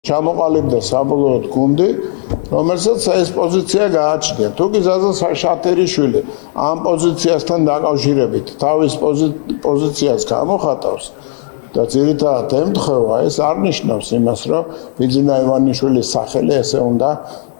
ჩამოყალიბდა საბოლოოდ გუნდი, რომელსაც ეს პოზიცია გააჩნია. თუ კი ზაზა შათერიშვილი ამ პოზიციასთან დაკავშირებით თავის პოზიციას გამოხატავს და ძირითადად ემთხვევა, ეს არ ნიშნავს იმას, რომ ბიძინა ივანიშვილის სახელი ესე უნდა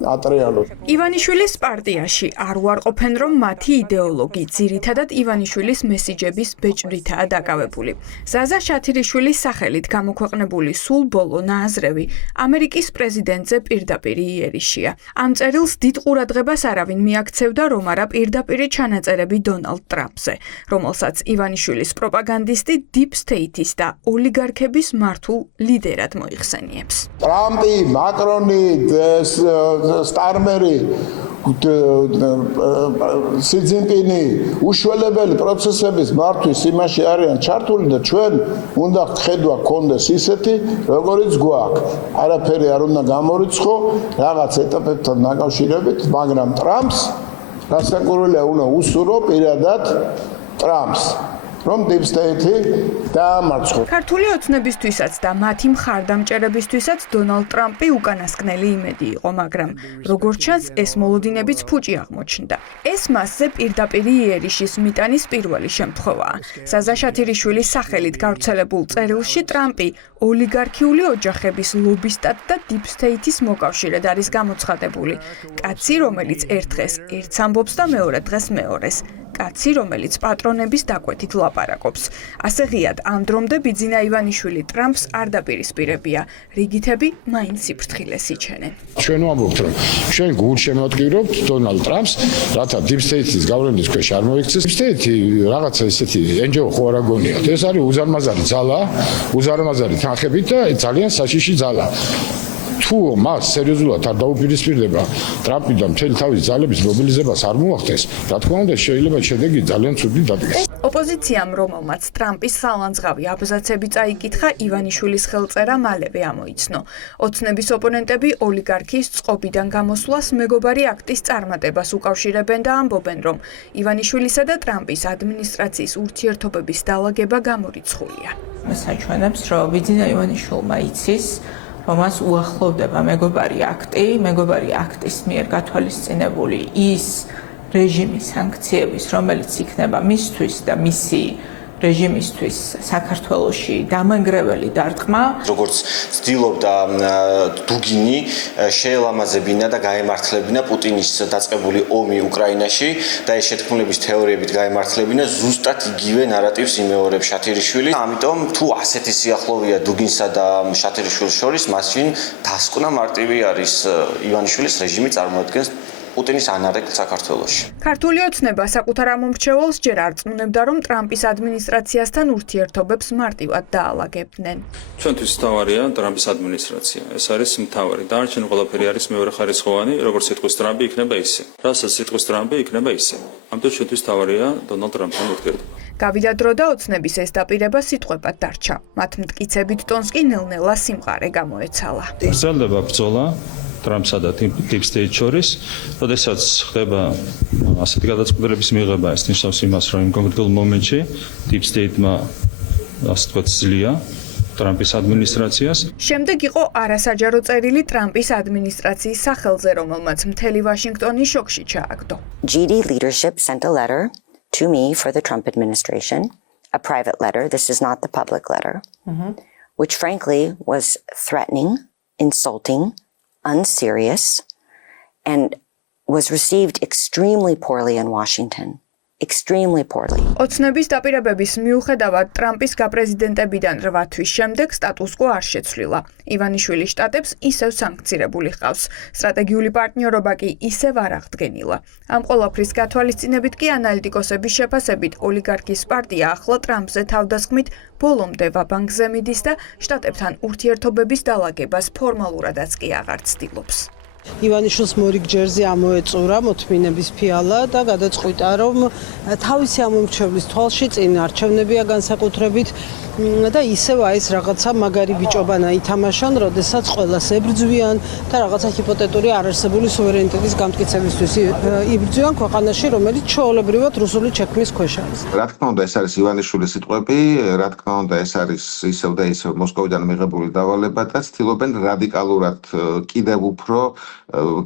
ატრიალოს. ივანიშვილის პარტიაში არ უარყოფენ, რომ მათი იდეოლოგი ძირითადად ივანიშვილის მესიჯების ბეჭდვითაა დაკავებული. ზაზა შათირიშვილის სახელით გამოქვეყნებული სულ ბოლო ნააზრევი ამერიკის პრეზიდენტზე პირდაპირ იერიშია. ამ წერილს დიდ ყურადღებას არავინ მიაქცევდა, რომ არა პირდაპირი ჩანაწერები დონალდ ტრამპზე, რომელსაც ივანიშვილის პროპაგანდისტი დიპ სტეითის და ოლიგარქების მართულ ლიდერად მოიხსენიებს. ტრამპი, მაკრონი, სტარმერი, სი ძინპინი უშველებელი პროცესების მართვის იმაში არიან ჩართული და ჩვენ უნდა ხედვა გქონდეს ისეთი, როგორიც გვაქვს. არაფერი არ უნდა გამორიცხო რაღაც ეტაპებთან დაკავშირებით, მაგრამ ტრამპს გასაკურველია უნდა უსურო პირადად ტრამპს. რომ deep state-ი დაამარცხოს. ქართული ოცნებისთვისაც და მათი მხარდამჭერებისთვისაც დონალდ ტრამპი უკანასკნელი იმედი იყო, მაგრამ როგორც ჩანს, ეს მოლოდინებიც ფუჭი აღმოჩნდა. ეს მასზე პირდაპირ იერიშის მიტანის პირველი შემთხვევაა. ზაზა შათირიშვილის სახელით გავრცელებულ წერილში ტრამპი ოლიგარქიული ოჯახების ლობისტად და deep state-ის მოკავშირედ არის გამოცხადებული. კაცი, რომელიც ერთ დღეს ერთს ამბობს და მეორე დღეს მეორეს. კაცი, რომელიც პატრონების დაკვეთით ლაპარაკობს. ასე ღიად ამ დრომდე ბიძინა ივანიშვილი ტრამპს არ დაპირისპირებია. რიგითები მაინც სიფრთხილეს იჩენენ. ჩვენ ვამბობთ, რომ ჩვენ გულშემატკივრობთ დონალდ ტრამპს, რათა deep state-ის გავლენის ქვეშ არ მოიქცეს. deep state-ი რაღაცა ესეთი NGO ხო არ აგონიათ. ეს არის უზარმაზარი ძალა, უზარმაზარი თანხებით და ძალიან საშიში ძალა. თუ მას სერიოზულად არ დაუპირისპირდება ტრამპი და მთელი თავის ძალების მობილიზებას არ მოახდენს, რა თქმა უნდა შეიძლება შედეგი ძალიან ცუდი დადგეს. ოპოზიციამ, რომელმაც ტრამპის ხალანძღავი აბზაცები წაიკითხა, ივანიშვილის ხელწერა მალევე ამოიცნო. ოცნების ოპონენტები ოლიგარქის წყობიდან გამოსვლას მეგობარი აქტის წარმატებას უკავშირებენ და ამბობენ, რომ ივანიშვილისა და ტრამპის ადმინისტრაციის ურთიერთობების დალაგება გამორიცხულია. საჩვენებს, რომ ბიძინა ივანიშვილმა იცის, რომ მას უახლოვდება მეგობარი აქტის მიერ გათვალისწინებული ის რეჟიმის სანქციების, რომელიც იქნება მისთვის და მისი რეჟიმისთვის საქართველოში დამანგრეველი დარტყმა. როგორც ცდილობდა დუგინი შეელამაზებინა და გაემართლებინა პუტინის დაწყებული ომი უკრაინაში და ეს შეთქმულების თეორიებით გაემართლებინა ზუსტად იგივე ნარატივს იმეორებს შათირიშვილი. ამიტომ თუ ასეთი სიახლოვეა დუგინსა და შათირიშვილის შორის, მაშინ დასკვნა მარტივი არის ივანიშვილის რეჟიმი წარმოადგენს პუტინის ანარეკლს საქართველოში. ქართული ოცნება საკუთარ ამომრჩეველს ჯერ არ წმუნებდა, რომ ტრამპის ადმინისტრაციასთან ურთიერთობებს მარტივად დაალაგებდნენ. ჩვენთვის მთავარია ტრამპის ადმინისტრაცია. ეს არის მთავარი. დანარჩენი ყველაფერი არის მეორეხარისხოვანი, როგორც სიტყვის ტრამპი იქნება ისე. რასაც სიტყვის ტრამპი იქნება ისე. ამიტომ ჩვენთვის მთავარია დონალდ ტრამპთან ურთიერთობა. გავიდა დრო და ოცნების ეს დაპირება სიტყვებად დარჩა. მათ მტკიცებით ტონს კი ნელ-ნელა სიმყარე გამოეცალა. გრძელდება ბრძოლა ტრამპსა და deep state შორის, როდესაც ხდება ასეთი გადაწყვეტილების მიღება, ეს ნიშნავს იმას, რომ იმ კონკრეტულ მომენტში deep state-მა ასე ვთქვათ ძლია ტრამპის ადმინისტრაციას. შემდეგ იყო არასაჯარო წერილი ტრამპის ადმინისტრაციის სახელზე, რომელმაც მთელი ვაშინგტონი შოკში ჩააგდო. GD leadership sent a letter to me for the Trump administration, a private letter. This is not the public letter, which frankly was threatening, insulting, unserious, and was received extremely poorly in Washington. Extremely poorly. ოცნების დაპირებების მიუხედავად ტრამპის გაპრეზიდენტებიდან 8 თვის შემდეგ სტატუს კო არ შეცვლილა. ივანიშვილი შტატებს ისევ სანქცირებული ჰყავს. სტრატეგიული პარტნიორობა კი ისევ არ აღდგენილა. ამ ყველაფრის გათვალისწინებით კი ანალიტიკოსების შეფასებით ოლიგარქის პარტია ახლა ტრამპზე თავდასხმით ბოლომდე ვაბანკზე მიდის და შტატებთან ურთიერთობების დალაგებას ფორმალურადაც კი აღარ ცდილობს. ივანიშვილს მორიგჯერზე ამოეწურა მოთმინების ფიალა და გადაწყვიტა, რომ თავისი ამომრჩევლის თვალში წინ არჩევნებია განსაკუთრებით და ისევ აი ეს რაღაცა მაგარი ბიჭობანა ითამაშონ, როდესაც ყველას ებრძვიან და რაღაცა ჰიპოთეტური არარსებული სუვერენიტეტის გამტკიცებისთვის იბრძვიან ქვეყანაში, რომელიც ჩვეულებრივად რუსული ჩექმის ქვეშ არის. რა თქმა უნდა, ეს არის ივანიშვილის სიტყვები, რა თქმა უნდა, ეს არის ისევ და ისევ მოსკოვიდან მიღებული დავალება და ცდილობენ რადიკალურად კიდევ უფრო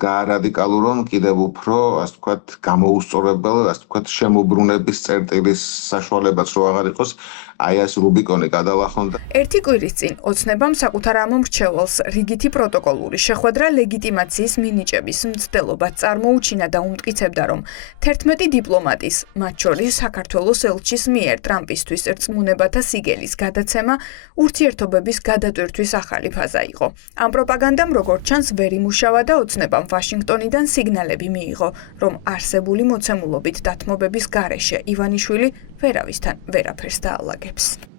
გაარადიკალურონ, კიდევ უფრო, ასე ვთქვათ, გამოუსწორებელ, ასე ვთქვათ, შემოbrunების წერტილის საშუალებაც რო აღარ იყოს, აი ეს რუბიკონი გადალახონ და ერთი კვირის წინ ოცნებამ საკუთარ ამომრჩეველს რიგითი პროტოკოლური შეხვედრა ლეგიტიმაციის მინიჭების მცდელობად წარმოუჩინა და უმტკიცებდა, რომ 11 დიპლომატის, მათ შორის საქართველოს ელჩის მიერ ტრამპისთვის რწმუნებათა სიგელის გადაცემა ურთიერთობების გადატვირთვის ახალი ფაზა იყო. ამ პროპაგანდამ, როგორც ჩანს, ვერ იმუშავა და ოცნებამ ვაშინგტონიდან სიგნალები მიიღო, რომ არსებული მოცემულობით დათმობების გარეშე ივანიშვილი ვერავისთან ვერაფერს დაალაგებს.